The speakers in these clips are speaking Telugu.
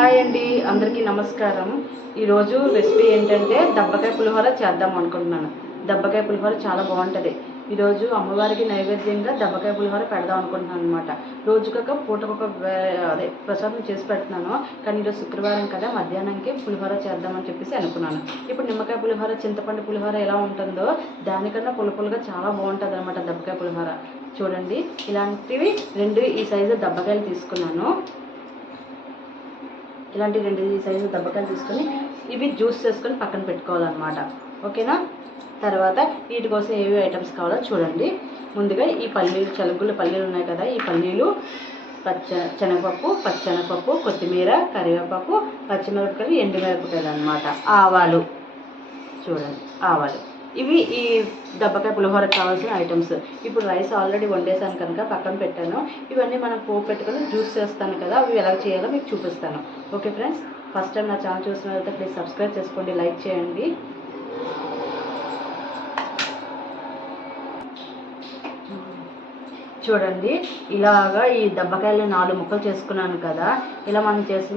హాయ్ అండి అందరికీ నమస్కారం. ఈరోజు రెసిపీ ఏంటంటే దబ్బకాయ పులిహోర చేద్దాం అనుకుంటున్నాను. దబ్బకాయ పులిహోర చాలా బాగుంటుంది. ఈరోజు అమ్మవారికి నైవేద్యంగా దబ్బకాయ పులిహోర పెడదాం అనుకుంటున్నాను అనమాట రోజుకొక పూటకొక అదే ప్రసాదం చేసి పెడుతున్నాను. కానీ ఈరోజు శుక్రవారం కదా మధ్యాహ్నంకి పులిహోర చేద్దామని చెప్పేసి అనుకున్నాను. ఇప్పుడు నిమ్మకాయ పులిహోర చింతపండు పులిహోర ఎలా ఉంటుందో దానికన్నా పులుపులుగా చాలా బాగుంటుంది అనమాట దబ్బకాయ పులిహోర. చూడండి ఇలాంటివి రెండు ఈ సైజు దబ్బకాయలు తీసుకున్నాను. ఇలాంటి రెండు సైజు దెబ్బకాయలు తీసుకొని ఇవి జ్యూస్ చేసుకొని పక్కన పెట్టుకోవాలన్నమాట. ఓకేనా? తర్వాత వీటి కోసం ఏవి ఐటమ్స్ కావాలో చూడండి. ముందుగా ఈ పల్లీలు చలుగులు పల్లీలు ఉన్నాయి కదా ఈ పల్లీలు పచ్చ శనగపప్పు పచ్చనపప్పు కొత్తిమీర కరివేపాకు పచ్చిమిరపకాయలు ఎండుమిరపకాయలు అనమాట ఆవాలు. చూడండి ఆవాలు. ఇవి ఈ దబ్బకాయ పులిహోరకు కావాల్సిన ఐటమ్స్. ఇప్పుడు రైస్ ఆల్రెడీ వండేసాను కనుక పక్కన పెట్టాను. ఇవన్నీ మనం పోపు పెట్టుకొని జ్యూస్ చేస్తాను కదా అవి ఎలా చేయాలో మీకు చూపిస్తాను. ఓకే ఫ్రెండ్స్ ఫస్ట్ టైం నా ఛానల్ చూసిన తర్వాత ప్లీజ్ సబ్స్క్రైబ్ చేసుకోండి లైక్ చేయండి. చూడండి ఇలాగా ఈ దబ్బకాయలు నాలుగు ముక్కలు చేసుకున్నాను కదా ఇలా మనం చేసి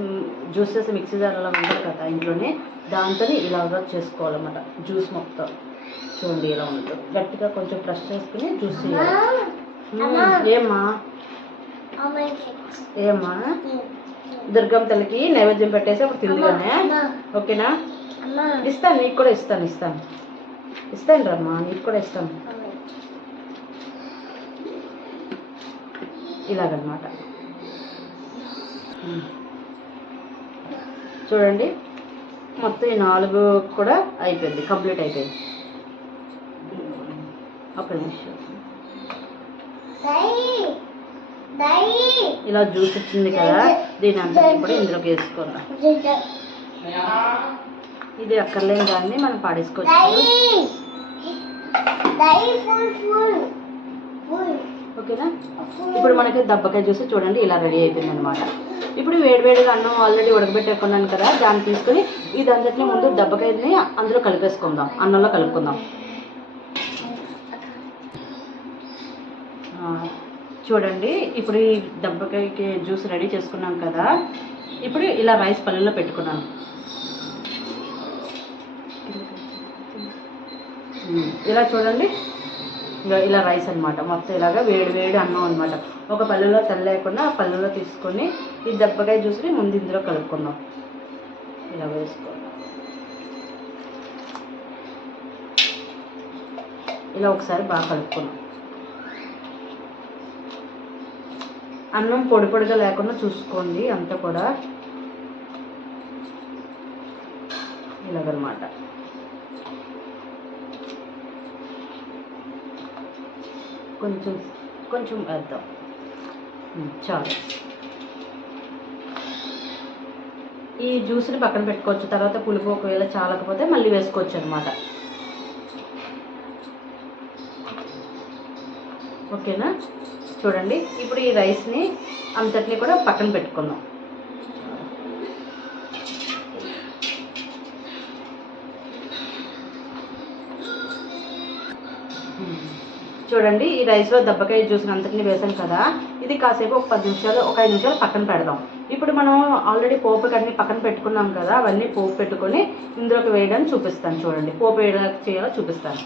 జ్యూస్ చేసి మిక్సీ జార్లో అలా ఉంటుంది కదా ఇంట్లోనే దాంతో ఇలాగా చేసుకోవాలన్నమాట జ్యూస్ మొత్తం. చూడండి ఇలా ఉంటుంది. గట్టిగా కొంచెం ప్రెస్ చేసుకుని జ్యూస్ చేయాలి మ్మ్. ఏమ్మా? ఏమ్మా? దుర్గమ్మ తల్లికి నైవేద్యం పెట్టేసి అప్పుడు తిందిగానే ఓకేనా? ఇస్తాను నీకు కూడా ఇస్తాను ఇస్తాను. ఇస్తాను రమ్మా నీకు కూడా ఇస్తాను. ఇలాగనమాట. చూడండి మొత్తం ఈ నాలుగు కూడా అయిపోయింది కంప్లీట్ అయిపోయింది. ఒక నిమిషం. ఇలా జ్యూస్ వచ్చింది కదా దీని అంతటి కూడా ఇందులోకి వేసుకుందాం ఇది అక్కర్లేని దాన్ని మనం పాడేసుకోవచ్చు. ఓకేనా? ఇప్పుడు మనకి దబ్బకాయ జ్యూస్ చూడండి ఇలా రెడీ అయిపోయింది అనమాట ఇప్పుడు వేడివేడిగా అన్నం ఆల్రెడీ ఉడకబెట్టేకున్నాను కదా దాన్ని తీసుకొని ఇది అందరినీ ముందు దబ్బకాయని అందులో కలిపేసుకుందాం అన్నంలో కలుపుకుందాం. చూడండి ఇప్పుడు ఈ దెబ్బకాయకి జ్యూస్ రెడీ చేసుకున్నాం కదా ఇప్పుడు ఇలా రైస్ పల్లెల్లో పెట్టుకున్నాను. ఇలా చూడండి ఇంకా ఇలా రైస్ అన్నమాట. మొత్తం ఇలాగా వేడి వేడి అన్నం అనమాట ఒక పళ్ళులో తెల్ల లేకుండా ఆ పళ్ళులో తీసుకొని ఈ దెబ్బకాయ జ్యూస్ని ముందు ఇందులో కలుపుకున్నాం ఇలా వేసుకోండి ఇలా ఒకసారి బాగా కలుపుకున్నాం అన్నం పొడి పొడిగా లేకుండా చూసుకోండి అంతా కూడా. ఇలాగనమాట. కొంచెం కొంచెం వేద్దాం. చాలు. ఈ జ్యూస్ని పక్కన పెట్టుకోవచ్చు. తర్వాత పులుపు ఒకవేళ చాలకపోతే మళ్ళీ వేసుకోవచ్చు అనమాట. ఓకేనా? చూడండి ఇప్పుడు ఈ రైస్ని అంతటిని కూడా పక్కన పెట్టుకుందాం. చూడండి ఈ రైస్లో దెబ్బకాయ జ్యూస్ అంతటిని వేసాం కదా ఇది కాసేపు ఒక పది నిమిషాలు ఒక ఐదు నిమిషాలు పక్కన పెడదాం. ఇప్పుడు మనం ఆల్రెడీ పోపు అన్ని పక్కన పెట్టుకున్నాం కదా అవన్నీ పోపు పెట్టుకొని ఇందులోకి వేయడానికి చూపిస్తాను చూడండి. పోపు వేయడానికి చేయాలో చూపిస్తాను.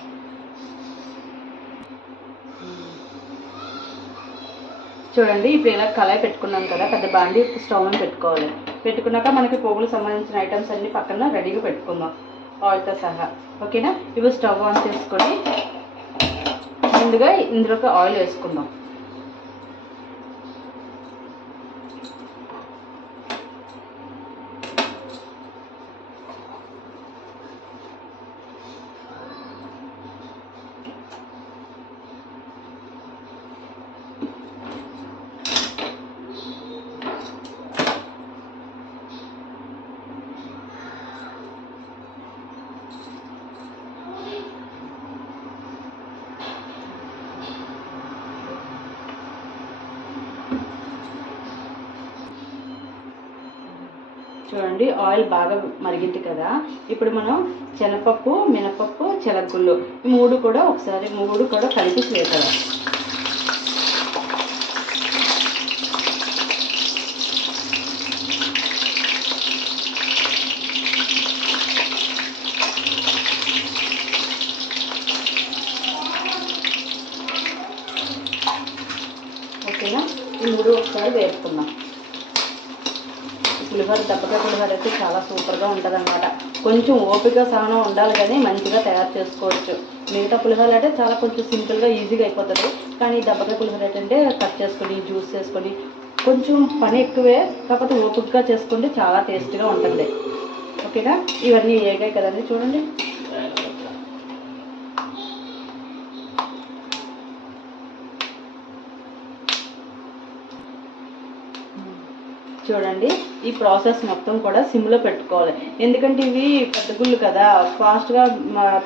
చూడండి ఇప్పుడు ఇలా కళాయి పెట్టుకున్నాం కదా పెద్ద బాండి స్టవ్ అని పెట్టుకోవాలి. పెట్టుకున్నాక మనకి పోగులకు సంబంధించిన ఐటమ్స్ అన్ని పక్కన రెడీగా పెట్టుకుందాం. ఆయిల్తో సహా. ఓకేనా ఇవి స్టవ్ ఆన్ చేసుకొని ముందుగా ఇందులోకి ఆయిల్ వేసుకుందాం. చూడండి ఆయిల్ బాగా మరిగింది కదా. ఇప్పుడు మనం చెనపప్పు మినపప్పు చెలగుళ్ళు ఈ మూడు కూడా ఒకసారి మూడు కూడా కలిపి చేద్దాం. ఓకేనా? ఈ మూడు ఒకసారి వేసుకుందాం పులిహోర దెబ్బక పులిహోర అయితే చాలా సూపర్గా ఉంటుంది అనమాట కొంచెం ఓపిక సహనం ఉండాలి కానీ మంచిగా తయారు చేసుకోవచ్చు. మిగతా పులిహోర అంటే చాలా కొంచెం సింపుల్గా ఈజీగా అయిపోతుంది. కానీ దెబ్బక దెబ్బకాయ పులిహోర ఏంటంటే కట్ చేసుకొని జ్యూస్ చేసుకొని కొంచెం పని ఎక్కువే కాకపోతే ఓపికగా చేసుకుంటే చాలా టేస్ట్గా ఉంటుంది. ఓకేనా? ఇవన్నీ ఏగాయి కదండి? చూడండి. చూడండి. ఈ ప్రాసెస్ మొత్తం కూడా సిమ్లో పెట్టుకోవాలి. ఎందుకంటే ఇవి పెద్ద గుళ్ళు కదా ఫాస్ట్గా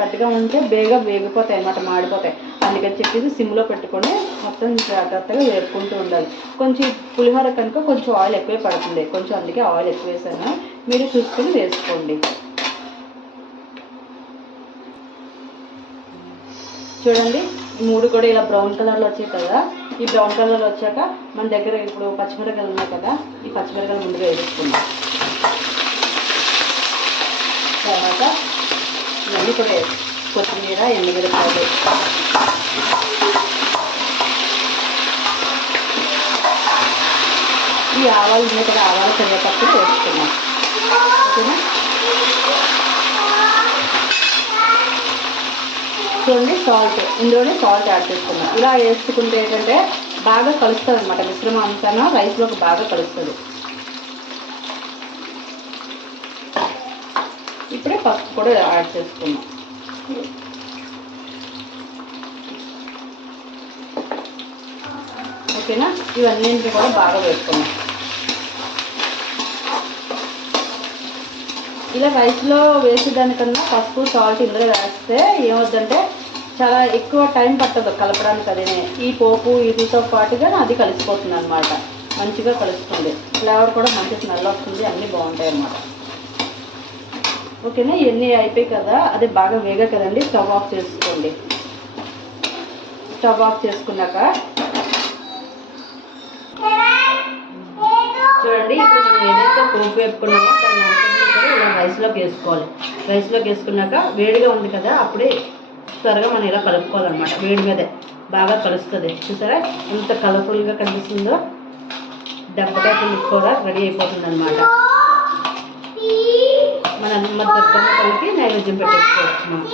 పెద్దగా ఉంటే బేగా వేగిపోతాయి అన్నమాట మాడిపోతాయి. అందుకని చెప్పేసి సిమ్లో పెట్టుకొని మొత్తం జాగ్రత్తగా వేపుకుంటూ ఉండాలి. కొంచెం పులిహోర కనుక కొంచెం ఆయిల్ ఎక్కువే పడుతుంది. కొంచెం అందుకే ఆయిల్ ఎక్కువ వేసాను మీరు చూసుకొని వేసుకోండి. చూడండి మూడు కూడా ఇలా బ్రౌన్ కలర్లో వచ్చాయి కదా. ఈ బ్రౌన్ కలర్ వచ్చాక మన దగ్గర ఇప్పుడు పచ్చిమిరకాయలు ఉన్నాయి కదా ఈ పచ్చిమిరకాయలు ముందుగా వేసుకుందాం. తర్వాత ఇవన్నీ కూడా కొత్తిమీర ఎండుమిరకాయలు ఈ ఆవాలు ఉన్నాయి కదా ఆవాలు కరివేపాకు వేసుకున్నాం ఓకేనా? చూడండి సాల్ట్ ఇందులోనే సాల్ట్ యాడ్ చేసుకున్నాం. ఇలా వేసుకుంటే ఏంటంటే బాగా కలుస్తుంది అనమాట మిశ్రమం అంతా రైస్లోకి బాగా కలుస్తుంది. ఇప్పుడే పసుపు కూడా యాడ్ చేసుకున్నాం. ఓకేనా? ఇవన్నీ కూడా బాగా వేసుకున్నాం. ఇలా రైస్లో వేసేదానికన్నా పసుపు సాల్ట్ ఇందులో వేస్తే ఏమవుతుందంటే చాలా ఎక్కువ టైం పట్టదు కలపడానికి అదే ఈ పోపు ఇదితో పాటుగా అది కలిసిపోతుంది అనమాట మంచిగా కలుస్తుంది. ఫ్లేవర్ కూడా మంచి స్మెల్ వస్తుంది అన్నీ బాగుంటాయి అన్నమాట ఓకేనా? ఇవన్నీ అయిపోయి కదా అది బాగా వేగా కదండి స్టవ్ ఆఫ్ చేసుకోండి. స్టవ్ ఆఫ్ చేసుకున్నాక చూడండి ఇప్పుడు మనం ఏదైతే పోపు వేపుకున్నామో దాన్ని ఇలా రైస్లోకి వేసుకోవాలి. రైస్లోకి వేసుకున్నాక వేడిగా ఉంది కదా అప్పుడే త్వరగా మనం ఇలా కలుపుకోవాలన్నమాట. వేడి మీదే. బాగా కలుస్తుంది. చూసారా? ఎంత కలర్ఫుల్గా కనిపిస్తుందో? దెబ్బకాయ కూడా రెడీ అయిపోతుంది అనమాట మన అమ్మ దెబ్బమ్మ కలిపి నైవేద్యం పెట్టేసుకోవచ్చు మనం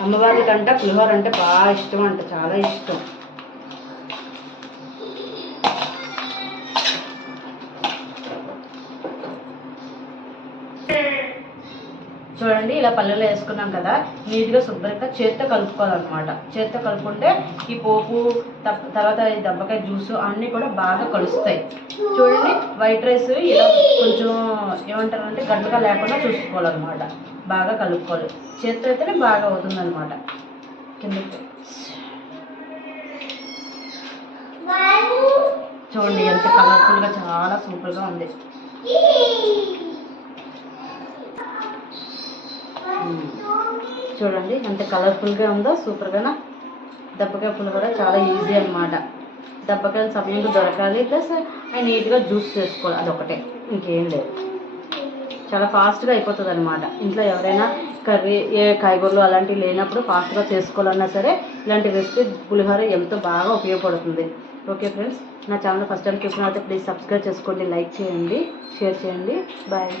అమ్మవారి కంట పులిహోర అంటే బాగా ఇష్టం అంట. చాలా ఇష్టం. చూడండి ఇలా పల్లెలో వేసుకున్నాం కదా నీట్గా శుభ్రంగా చేత్తో కలుపుకోవాలన్నమాట. చేత్తో కలుపుకుంటే ఈ పోపు తర్వాత ఈ దెబ్బకాయ జ్యూస్ అన్నీ కూడా బాగా కలుస్తాయి. చూడండి వైట్ రైస్ ఇలా కొంచెం ఏమంటారంటే గడ్డగా లేకుండా చూసుకోవాలన్నమాట. బాగా కలుపుకోవాలి. చేత్తో అయితేనే బాగా అవుతుందన్నమాట. కిందకి. చూడండి ఎంత కలర్ఫుల్గా చాలా సూపర్గా ఉంది. చూడండి ఎంత కలర్ఫుల్గా ఉందో సూపర్గానా? దెబ్బకాయ పులిహోర చాలా ఈజీ అనమాట దెబ్బకాయలు సమయంలో దొరకాలి ప్లస్ అవి నీట్గా జ్యూస్ చేసుకోవాలి అదొకటే ఇంకేం లేదు. చాలా ఫాస్ట్గా అయిపోతుంది అనమాట ఇంట్లో ఎవరైనా కర్రీ ఏ కాయగూరలు అలాంటివి లేనప్పుడు ఫాస్ట్గా చేసుకోవాలన్నా సరే ఇలాంటి రెసిపీ పులిహోర ఎంతో బాగా ఉపయోగపడుతుంది. ఓకే ఫ్రెండ్స్ నా ఛానల్ ఫస్ట్ టైం చూసినట్లయితే ప్లీజ్ సబ్స్క్రైబ్ చేసుకోండి లైక్ చేయండి షేర్ చేయండి. బాయ్